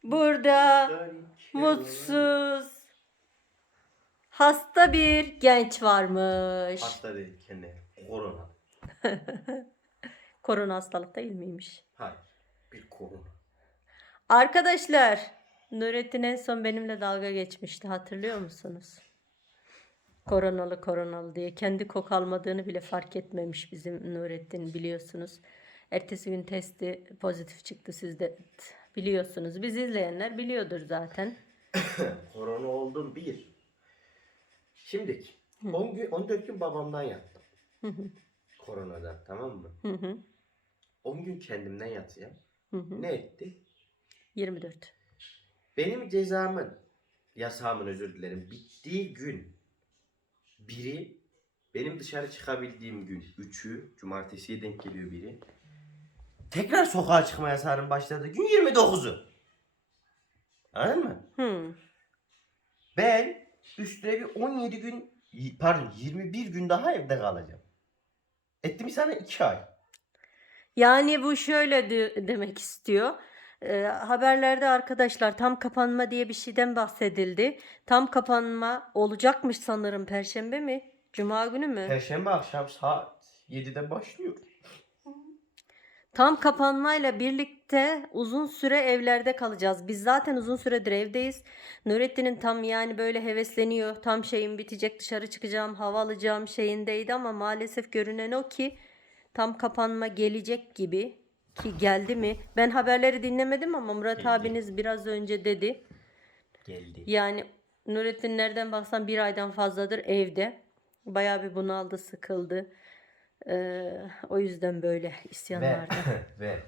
Burada mutsuz, hasta bir genç varmış. Hasta değil kendi. Korona. Korona hastalık değil miymiş? Hayır. Bir korona. Arkadaşlar, Nurettin en son benimle dalga geçmişti, hatırlıyor musunuz? Koronalı diye. Kendi kok almadığını bile fark etmemiş bizim Nurettin, biliyorsunuz. Ertesi gün testi pozitif çıktı, siz de biliyorsunuz. Biz izleyenler biliyordur zaten. Korona oldum bir. Şimdiki 10 gün 14 gün babamdan yattım. Koronadan, tamam mı? 10 gün kendimden yatacağım. Ne etti? 24. Benim yasağımın özür dilerim, bittiği gün biri, benim dışarı çıkabildiğim gün 3'ü, cumartesiye denk geliyor biri. Tekrar sokağa çıkma yasağının başladığı gün 29'u. Anladın mı? Ben üstüne bir 17 gün, pardon 21 gün daha evde kalacağım. Etti mi sana 2 ay. Yani bu şöyle demek istiyor. Haberlerde arkadaşlar tam kapanma diye bir şeyden bahsedildi. Tam kapanma olacakmış sanırım, Perşembe mi? Cuma günü mü? Perşembe akşam saat 7'de başlıyor. Tam kapanmayla birlikte uzun süre evlerde kalacağız. Biz zaten uzun süredir evdeyiz. Nurettin'in tam yani böyle hevesleniyor. Tam şeyim bitecek, dışarı çıkacağım, hava alacağım şeyindeydi ama maalesef görünen o ki tam kapanma gelecek gibi, ki geldi mi? Ben haberleri dinlemedim ama Murat Geldi. abiniz biraz önce dedi. Geldi. Yani Nurettin nereden baksan bir aydan fazladır evde. Bayağı bir bunaldı, sıkıldı. O yüzden böyle isyanlarda. Ve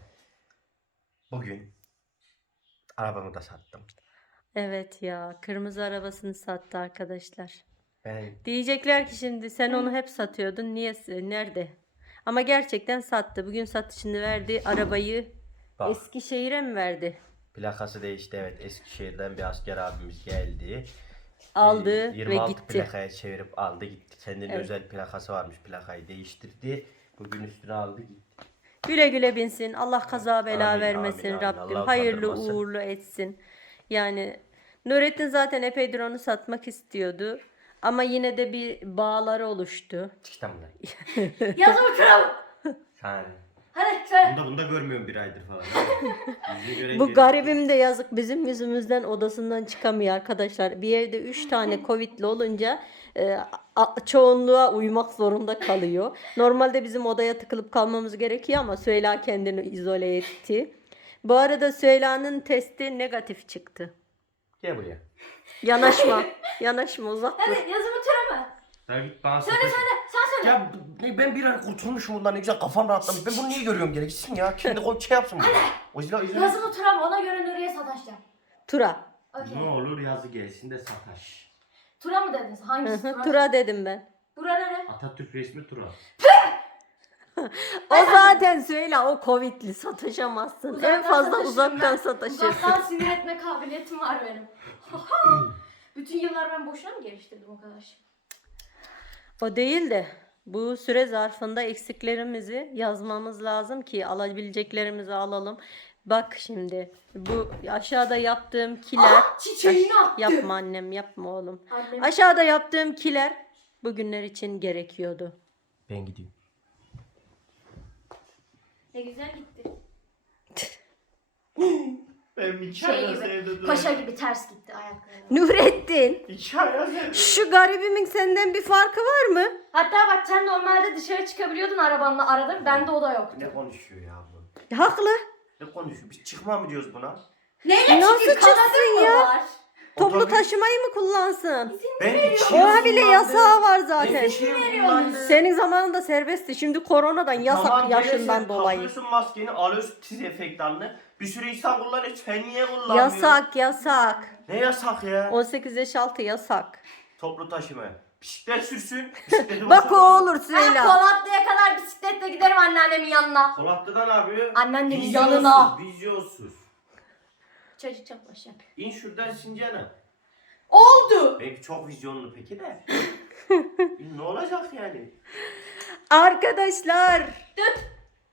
bugün arabamı da sattım. Evet ya, kırmızı arabasını sattı arkadaşlar. Ben Diyecekler ki şimdi sen onu hep satıyordun. Niye? Nerede? Ama gerçekten sattı. Bugün satışını verdi. Arabayı bak, Eskişehir'e mi verdi? plakası değişti, evet. Eskişehir'den bir asker abimiz geldi. Aldı ve 26 gitti. plakaya çevirip aldı gitti. Kendinin Evet. özel plakası varmış, plakayı değiştirdi. Bugün üstüne aldı gitti. Güle güle binsin. Allah kaza bela Amin, vermesin amin, amin. Rabbim. Allah Hayırlı utandırmasın. uğurlu etsin. Yani Nurettin zaten epeydir onu satmak istiyordu. Ama yine de bir bağları oluştu. Çıktan bunlar. Yazımı kıralım. Yani. Hadi söyle. Bunda görmüyorum bir aydır falan. Yüzünü görünce- Bu garibim de yazık bizim yüzümüzden odasından çıkamıyor arkadaşlar. Bir evde 3 tane Covid'li olunca çoğunluğa uymak zorunda kalıyor. Normalde bizim odaya tıkılıp kalmamız gerekiyor ama Süheyla kendini izole etti. Bu arada Süheyla'nın testi negatif çıktı. Gel buraya. Yanaşma. Yanaşma, uzak dur. Hadi yazımı türeme. Sen git bana Söyle söyle. Sen söyle. Ya ben bir ay kurtulmuşum bundan, ne güzel kafam rahatlamış. Ben bunu niye görüyorum gereksin ya? Kendi koy şey yapsın bunu. O yüzden Yazımı türeme. Ona göre Nuriye sataşacağım. Tura. Okey. ne olur yazı gelsin de sataş. Tura mı dedin? Hangisi Tura? Tura dedim ben. Bura nere? Atatürk resmi Tura. O zaten Süheyla, o Covid'li, sataşamazsın. Uzaktan En fazla sataşırım uzaktan ben. sataşırsın. Uzaktan sinir etme kabiliyetim var benim. Bütün yıllar ben boşuna mı geliştirdim o kadar? O değil de bu süre zarfında eksiklerimizi yazmamız lazım ki alabileceklerimizi alalım. Bak şimdi bu aşağıda yaptığım kiler. Çiçeğini attı. Yapma annem, yapma oğlum. Annem. Aşağıda yaptığım kiler bugünler için gerekiyordu. Ben gidiyorum. Ne güzel gitti. Ben bir Şey gibi, paşa gibi ters gitti ayakları. Nurettin, İçeride sevdim. şu garibimin senden bir farkı var mı? Hatta bak sen normalde dışarı çıkabiliyordun arabanla arada. Bende o da yoktu. Ne konuşuyor ya bu? Haklı. Ne konuşuyor? Biz çıkma mı diyoruz buna? Neyle Nasıl çıkayım? çıksın Kanadın ya? mı var? Toplu Otobüs- taşımayı mı kullansın? Ben 2 Ona bile yasağı var zaten. veriyorsunuz. Senin zamanında serbestti. Şimdi koronadan yasak yaşından dolayı. Takıyorsun maskeni, alıyorsun dezenfektanını. Bir sürü insan kullanıyor. Sen niye kullanmıyorsun? Yasak. Ne yasak ya? 18 yaş altı yasak. Toplu taşıma. Bisiklet sürsün. Bisikleti Bak o olur Ben Süheyla. Polatlı'ya kadar bisikletle giderim anneannemin yanına. Polatlı'dan abi. Anneannemin Vizyonsuz, yanına. Vizyonsuz. Çocuk çok başa. İn şuradan Sincan'a. Oldu. Belki çok vizyonlu peki de. Ne olacak yani? Arkadaşlar, Dur.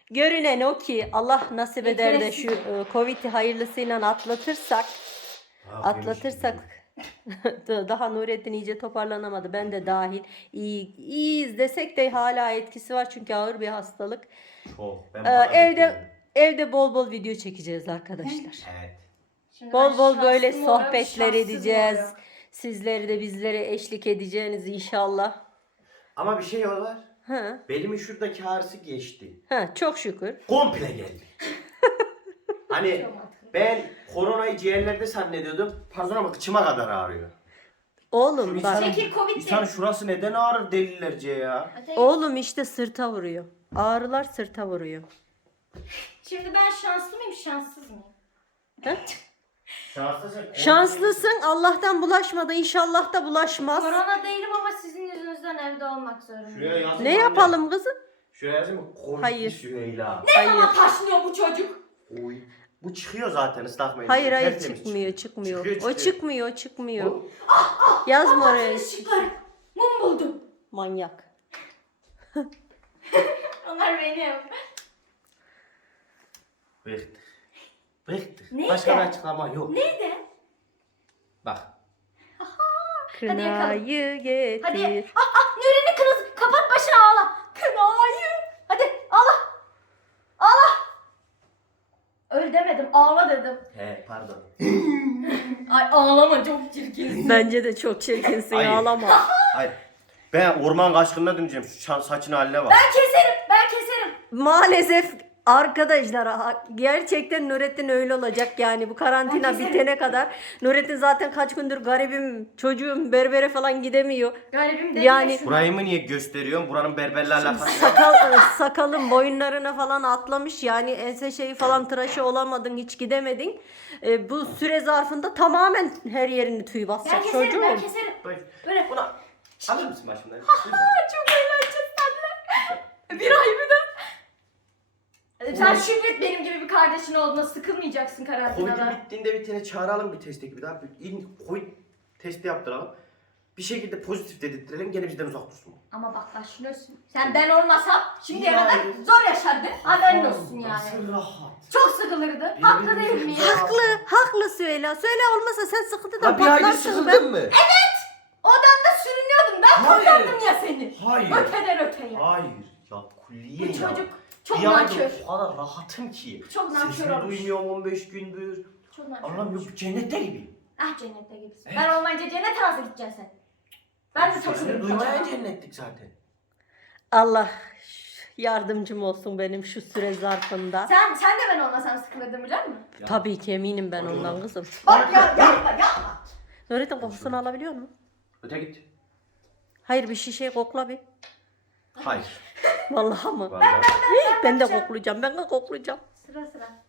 Görünen o ki Allah nasip eder de şu Yetersiz. Covid'i hayırlısıyla atlatırsak Ne yapayım atlatırsak daha Nurettin iyice toparlanamadı. Ben de dahil. İyiyiz desek de hala etkisi var çünkü ağır bir hastalık. şimdi? Çok. Ben Ee, bana evde bekliyorum. evde bol bol video çekeceğiz arkadaşlar. Evet. Şimdi Bol ben bol böyle şanssız mı oluyorum, sohbetler şanssız mı edeceğiz. oluyorum? Sizleri de bizlere eşlik edeceğiniz inşallah. Ama bir şey var. Ha, Belimin şuradaki ağrısı geçti. ha, çok şükür. Komple geldi. Hani Çok mantıklı. ben koronayı ciğerlerde zannediyordum. Pardon ama kıçıma kadar ağrıyor. Oğlum bak. Çekil Covid İnsanın değil. şurası neden ağrır delilerce ya? Öteki- Oğlum işte sırta vuruyor. Ağrılar sırta vuruyor. Şimdi ben şanslı mıyım, şanssız mıyım? Ha? Şanslısın. Şanslısın. Allah'tan bulaşmadı. İnşallah da bulaşmaz. Korona değilim ama sizin yüzünüzden evde olmak Şuraya zorundayım. yazayım Ne anne. yapalım kızım? Şuraya yazayım mı? Covid Hayır. Süheyla. Hayır. Ama taşmıyor bu çocuk. Oy. Bu çıkıyor zaten ıslak mendil. Hayır Tertemiz çıkmıyor çıkmıyor. Çıkıyor, O çıkıyor. çıkmıyor çıkmıyor. Bu- Yazma oraya. Işıklar. Mum buldum. Manyak. Onlar benim. Bıktık. Bıktık. Neydi? Başka bir açıklama yok. Neydi? Bak. Kınayı getir. Hadi. Nuri'nin kınası. Kapat başını ağla. Kınayı. Hadi ağla. Ağla. Öyle demedim. Ağla dedim. He pardon. Ay ağlama çok çirkin. Bence de çok çirkinsin Hayır. ağlama. Hayır. Ben orman kaçkınına döneceğim. Şu saçın haline bak. Ben keserim. Ben keserim. Maalesef arkadaşlar gerçekten Nurettin öyle olacak yani bu karantina Herkese- bitene kadar. Nurettin zaten kaç gündür garibim çocuğum berbere falan gidemiyor. Garibim de Yani- Burayı mı niye gösteriyorsun? Buranın berberle alakası yok. Sakalın boyunlarına falan atlamış yani ense şeyi falan tıraşı olamadın hiç gidemedin. Bu süre zarfında tamamen her yerini tüy Ben basacak keserim. çocuğum. Ben keserim. Bak, Böyle. Buna alır mısın başımdan? Çok eğlenceli seninle. Bir ay bir de. Sen şükret benim gibi bir kardeşin olduğuna, sıkılmayacaksın Covid'in karantinada. bittiğinde bir tane çağıralım bir test ekibi daha. Covid testi yaptıralım. Bir şekilde pozitif dedirttirelim gene bizden uzak dursun. Ama bak başlıyorsun. Sen ben olmasam şimdiye Yani. kadar zor yaşardı. Haberin olsun yani. Nasıl rahat. Çok sıkılırdı. Haklı değil miyim? Haklı Süheyla. Söyle olmasa sen sıkıntıdan Ha bir aydır patlarsın. Ben sıkıldın mı? Odanda sürünüyordum. Ben Hayır. kurtardım ya seni. Hayır. Öteden öteye. Hayır. Ya kulliye Bu ya. çocuk çok Bir aydır nankör. o kadar rahatım ki. Çok nankör Sesini olmuş. duymuyorum 15 gündür. Çok nankör Allah'ım olmuş. yok cennette gibi. Ah cennette gibisin. Evet. Ben olmayınca cennete nasıl gideceksin sen? Ben de Sesini takılıyorum. duymaya kocama. cennettik zaten. Allah yardımcım olsun benim şu süre zarfında. Sen de ben olmasam sıkılırdın biliyor musun? Ya. Tabii ki eminim ben Hocam. ondan kızım. Bak ya yapma. Nurettin kokusunu alabiliyor musun? Öte git. Hayır bir şişeyi kokla bir. Hayır. Vallahi mı? Vallahi. Ben de koklayacağım. Ben de koklayacağım. Sıra.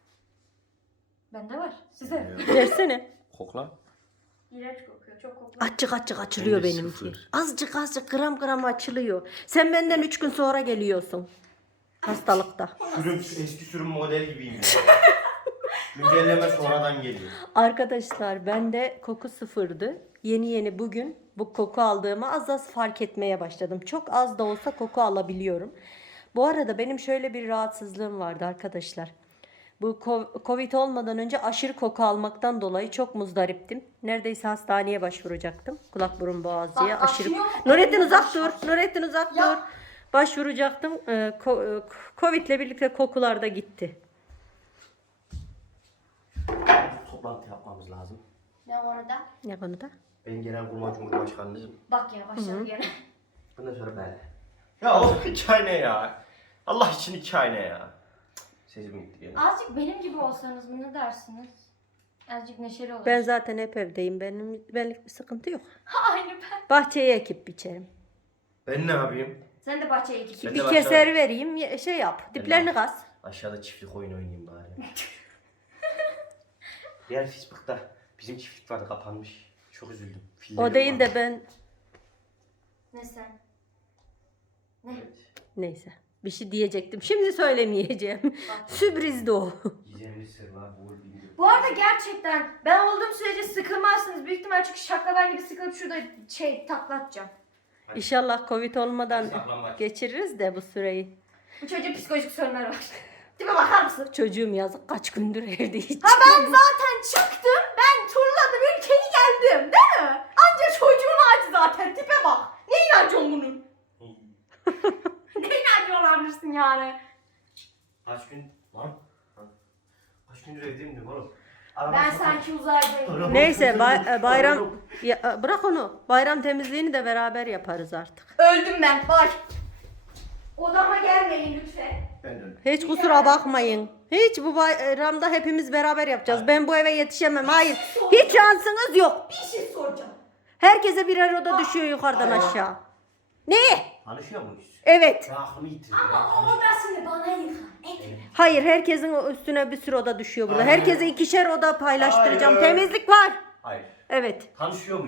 Bende var. Size. Versene. Kokla. İğrenç kokuyor. Çok kokuyor. Açık açılıyor Benim de benimki. sıfır. Azıcık gram açılıyor. Sen benden 3 gün sonra geliyorsun. Hastalıkta. Sürüm eski sürüm model gibiyim ya. Güncelleme sonradan geliyor. Arkadaşlar bende koku sıfırdı. Yeni bugün bu koku aldığımı az fark etmeye başladım. Çok az da olsa koku alabiliyorum. Bu arada benim şöyle bir rahatsızlığım vardı arkadaşlar. Bu Covid olmadan önce aşırı koku almaktan dolayı çok muzdariptim. Neredeyse hastaneye başvuracaktım. Kulak burun boğaz diye Bak, aşırı. aşıyor mu? Nurettin uzak dur. Nurettin uzak Ya. dur. Başvuracaktım. Covid'le birlikte kokular da gitti. Toplantı yapmamız lazım. Ne orada? Ne konuda? Ben Genelkurmay Cumhurbaşkanlığım. Bak ya başladı gene. Bundan sonra ben. Ya o hikaye ne ya? Allah için hikaye ne ya? Sesim gitti gene. Azıcık benim gibi olsanız mı ne dersiniz? Azıcık neşeli olur. Ben zaten hep evdeyim. Benlik bir sıkıntı yok. Aynı ben. Bahçeye ekip biçerim. Ben ne yapayım? Sen de bahçeye git. Ben de Bir başlarım. keser vereyim, şey yap. Diplerini kaz. Aşağıda çiftlik oyun oynayayım bari. Diğer Facebook'ta bizim çiftlik vardı kapanmış. Çok üzüldüm. Filleri O değil de vardı. ben Ne sen? Ne? Evet. neyse. Bir şey diyecektim. Şimdi söylemeyeceğim. Bak. Sürprizdi o. Gizemli sırlar Uğur Bilgi. Bu arada gerçekten ben olduğum sürece sıkılmazsınız. Büyük ihtimal çünkü şaklaban gibi sıkılıp şurada taklatacağım. İnşallah Covid olmadan Saklanmaç. geçiririz de bu süreyi. Bu çocuğun psikolojik sorunları var. Tipe bakar mısın? Çocuğum yazık kaç gündür evde hiç. Ha ben zaten çıktım. Ben turladım ülkeyi geldim. Değil mi? Anca çocuğun acı zaten. Tipe bak. Ne inancın bunun? Ne inancı olabilirsin yani? Kaç gün lan? Kaç gündür evdeyim diyorum oğlum. Ben sanki uzaydayım. Neyse bayram bırak onu. Bayram temizliğini de beraber yaparız artık. Öldüm ben. Bak. Odama gelmeyin lütfen. Ben de öyle. Hiç kusura bakmayın. Hiç bu bayramda hepimiz beraber yapacağız. Ben bu eve yetişemem. Hayır. Hiç şansınız yok. Bir şey soracağım. Herkese birer oda düşüyor yukarıdan aşağı. Ne? Tanışıyor muyuz? Evet. Ben aklımı yitirdim. Ama o odasını bana yıka. Hayır, herkesin üstüne bir sürü oda düşüyor burada. Hayır. Herkese ikişer oda paylaştıracağım. Hayır. Temizlik var. Hayır. Evet. Tanışıyor muyuz?